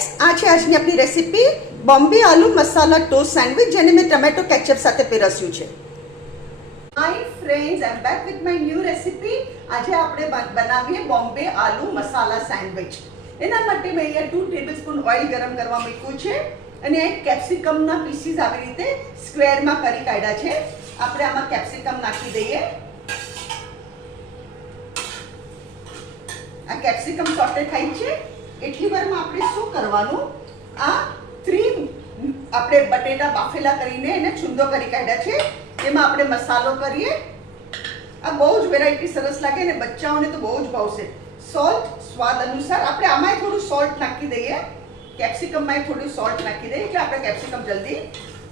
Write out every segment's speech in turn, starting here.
Friends, આ છે આજની આપણી recipe Bombay aloo masala toast sandwich, જેને મેં ટમેટો કેચઅપ સાથે પીરસ્યું છે. Hi friends, I am back with my new recipe. આજે આપણે બનાવીએ બોમ્બે આલુ મસાલા સેન્ડવિચ. એના માટે મેં અહીંયા 2 ટેબલસ્પૂન ઓઇલ ગરમ કરવા મૂક્યું છે અને કેપ્સિકમના પીસીસ આવી રીતે સ્ક્વેરમાં કરી કાઢ્યા છે. આપણે આમાં કેપ્સિકમ નાખી દઈએ. આ કેપ્સિકમ સોટે થાય છે એટલી વારમાં આપણે શું કરવાનું, આ 3 આપણે બટેટા બાફેલા કરીને એને છુંદો કરી કાઢ્યા છે. એમાં આપણે મસાલો કરીએ. આ બહુ જ વેરાયટી સરસ લાગે અને બચ્ચાઓને તો બહુ જ ભાવશે. સોલ્ટ સ્વાદ અનુસાર. આપણે આમાંય થોડું સોલ્ટ નાખી દઈએ, કેપ્સિકમમાંય થોડું સોલ્ટ નાખી દઈએ એટલે આપણે કેપ્સિકમ જલ્દી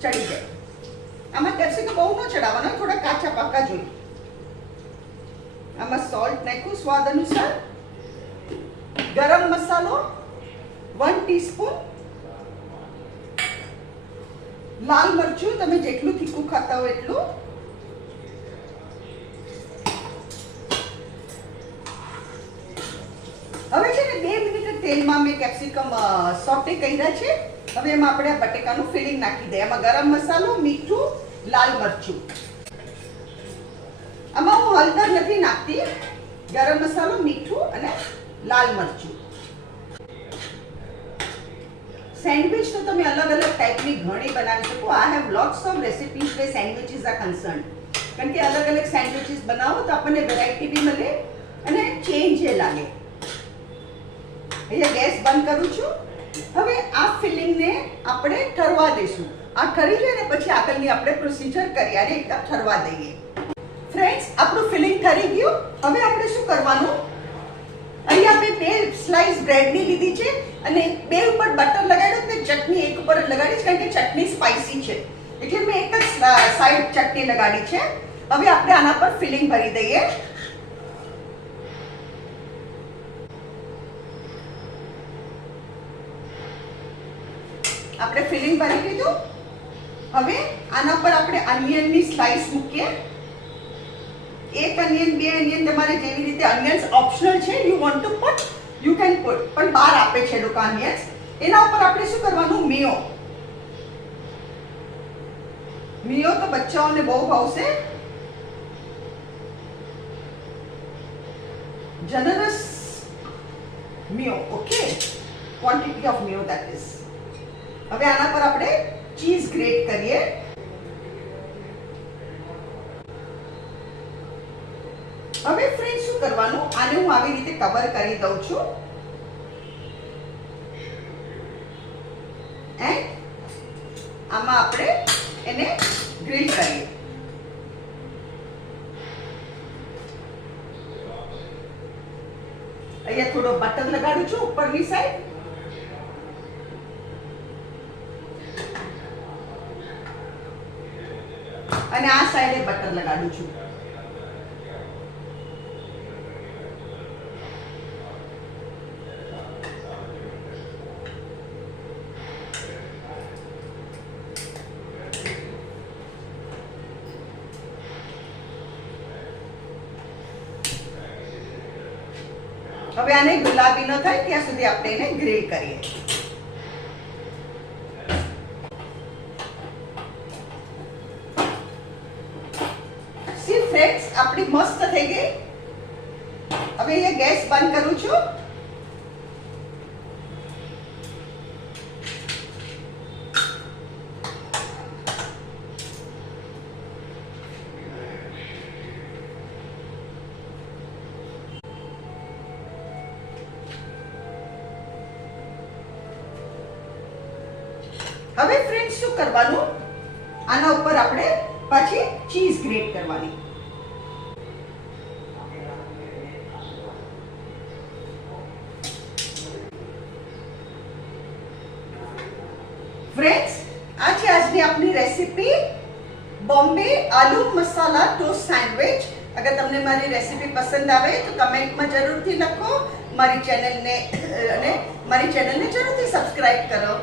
ચડી જાય. આમાં કેપ્સિકમ બહુ ન ચડાવવાનો, થોડા કાચા પાકા જોઈએ. આમાં સોલ્ટ નાખ્યું સ્વાદ અનુસાર. ગરમ મસાલો 1 ટીસ્પૂન. લાલ મરચું તમે જેટલું તીખું ખાતા હો એટલું. હવે છે ને 2 મિનિટ તેલમાં મેં કેપ્સિકમ સોટે કર્યા છે. હવે એમાં આપણે આ બટેકાનું ફિલિંગ નાખી દઈએ. એમાં ગરમ મસાલો, મીઠું, લાલ મરચું. આમાં હું હળદર નથી નાખતી. ગરમ મસાલો, મીઠું અને લાલ મરચું. સેન્ડવિચ તો તમે અલગ અલગ ટાઈપની ઘણી બનાવી શકો. I have lots of recipes way sandwiches are concerned. કારણ કે અલગ અલગ સેન્ડવિચીસ બનાવો તો આપણને વેરાયટી બી મળે અને ચેન્જ એ લાગે. અહીંયા ગેસ બંધ કરું છું. હવે આ ફિલિંગને આપણે ઠરવા દઈશું. આ ઠરી જાય ને પછી આગળની આપણે પ્રોસિજર કરીએ અને એકદમ ઠરવા દઈએ. ફ્રેન્ડ્સ, આપણું ફિલિંગ ઠરી ગયું. હવે આપણે શું કરવાનું, અહીંયા આપણે 2 સ્લાઇસ બ્રેડની લીધી છે અને 2 ઉપર બટર લગાડ્યું. મેં ચટણી એક ઉપર લગાડી છે કારણ કે ચટણી સ્પાઇસી છે એટલે મેં એક જ સાઈડ ચટણી લગાડી છે. હવે આપણે આના પર ફિલિંગ ભરી દઈએ. આપણે ફિલિંગ ભરી દીધું. હવે આના પર આપણે અનિયનની સ્લાઇસ મૂકીએ. 1 અનિયન, 2 અનિયન, તમારે જેવી રીતે. અનિયન્સ ઓપ્શનલ છે. You want to put, you can put, પણ બહાર આપે છે લોકો અનિયન્સ. એના ઉપર આપણે શું કરવાનું, મિયો. મિયો તો બચ્ચાઓને બહુ ભાવશે. Generous mayo, okay, quantity of mayo that is. હવે આના પર આપણે ચીઝ ગ્રેટ કરીએ. હવે ફ્રેન્ડ શું કરવાનું, આને હું આવી રીતે કવર કરી દઉં છું એન્ડ આમાં આપણે એને ગ્રીલ કરીએ. અહીંયા થોડો બટર લગાડું છું ઉપરની સાઈડ. અને આ સાઈડે બટર લગાડું છું. હવે આને ગુલાબી ન થાય ત્યાં સુધી આપણે એને ગ્રીલ કરીએ. સી ફ્રેન્ડ્સ, આપણી મસ્ત થઈ ગઈ. હવે અહીંયા ગેસ બંધ કરું છું. હવે ફ્રેન્ડ્સ શું કરવાનું, આના ઉપર આપણે પછી ચીઝ ગ્રેટ કરવાની. ફ્રેન્ડ્સ, આ છે આજની આપણી recipe Bombay aloo masala toast sandwich. અગર તમને મારી રેસીપી પસંદ આવે તો કમેન્ટમાં જરૂરથી લખો. મારી ચેનલને જરૂરથી સબસ્ક્રાઇબ કરો.